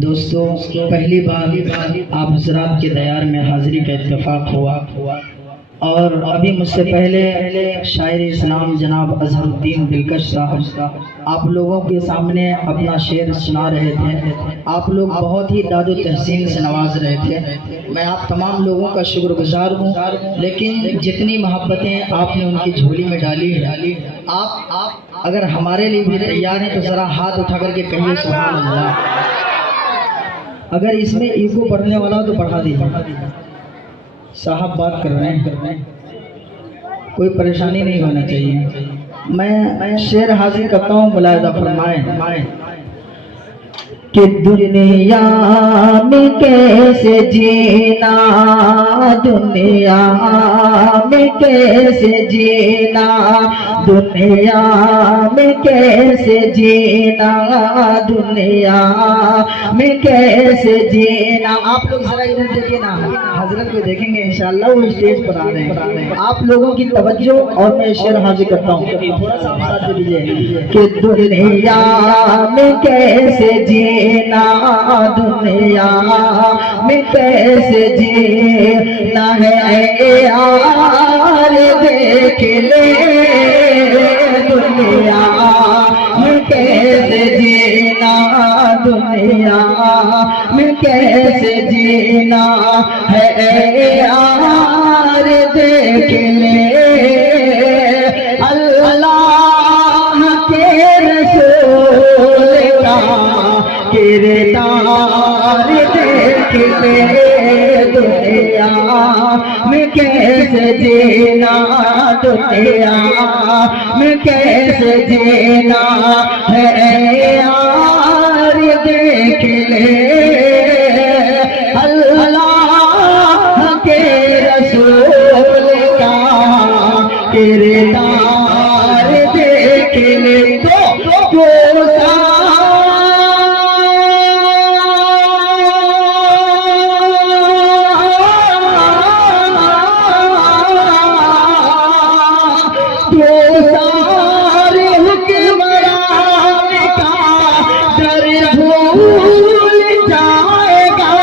دوستو پہلی بار آپ حضرات کے دیار میں حاضری کا اتفاق ہوا اور ابھی مجھ سے پہلے شاعر اسلام جناب اظہر الدین دلکش صاحب آپ لوگوں کے سامنے اپنا شعر سنا رہے تھے۔ آپ لوگ بہت ہی داد و تحسین سے نواز رہے تھے۔ میں آپ تمام لوگوں کا شکر گزار ہوں، لیکن جتنی محبتیں آپ نے ان کی جھولی میں ڈالی ہے، آپ اگر ہمارے لیے بھی تیار ہیں تو ذرا ہاتھ اٹھا کر کے کہیے سبحان اللہ۔ اگر اس میں ایگو بڑھنے والا ہو تو بڑھا دیجیے۔ صاحب بات کر رہے ہیں، کوئی پریشانی نہیں ہونا چاہیے۔ میں شعر حاضر کرتا ہوں، ملاحظہ فرمائیں کہ دنیا میں کیسے جینا، دنیا میں کیسے جینا، دنیا میں کیسے جینا، دنیا میں کیسے جینا۔ آپ لوگ ذرا ادھر دیکھیں نا، حضرت کو دیکھیں گے انشاءاللہ، وہ اسٹیج پر آ رہے ہیں۔ آپ لوگوں کی توجہ اور میں شعر حاضر کرتا ہوں، تھوڑا سا ساتھ دے دیجیے کہ دنیا میں کیسے جینا، دنیا میں کیسے جینا ہے یار، دیکھ لے دنیا میں کیسے جینا، دنیا میں کیسے جینا ہے یار، دیکھ لے اللہ کے رسول کا کردار، دیکھ لے دنیا میں کیسے جینا، دنیا میں کیسے جینا ہے یار، دیکھ لے اللہ کے رسول کا کردار، دیکھ لے تو سارے حکمران کا در بھول جائے گا،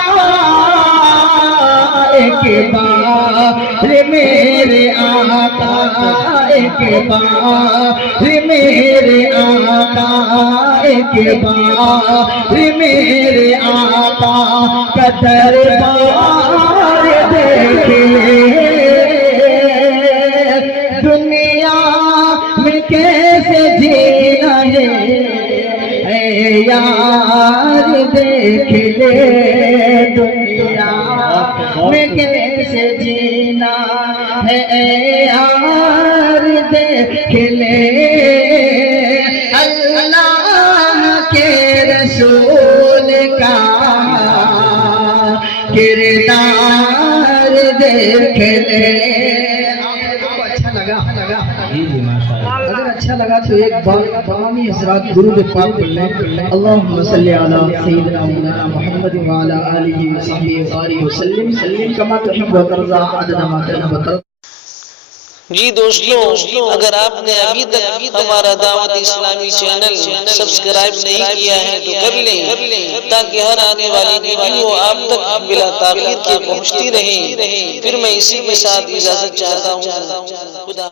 ایک بار میرے آقا، ایک بار میرے آقا، ایک بار میرے آقا کا دربار دیکھ لے، دنیا میں کیسے جینا ہے یار، دیکھ لے دنیا میں کیسے جینا ہے یار، دیکھ لے اللہ کے رسول کا کردار، دیکھ لے۔ اگر اچھا لگا تو ایک بار تمامی حضرات درود پاک پڑھ لیں۔ اللہم صلی علی سیدنا مولانا محمد وعلی آلہ وصحبہ وسلم کما تحب و ترضی عدد ما تحب و ترضی۔ جی دوستو، اگر آپ نے ابھی تک ہمارا دعوت اسلامی چینل سبسکرائب نہیں کیا ہے تو کر لیں، تاکہ ہر آنے والی ویڈیو آپ تک بلا تاخیر کے پہنچتی رہے۔ پھر میں اسی کے ساتھ اجازت چاہتا ہوں، خدا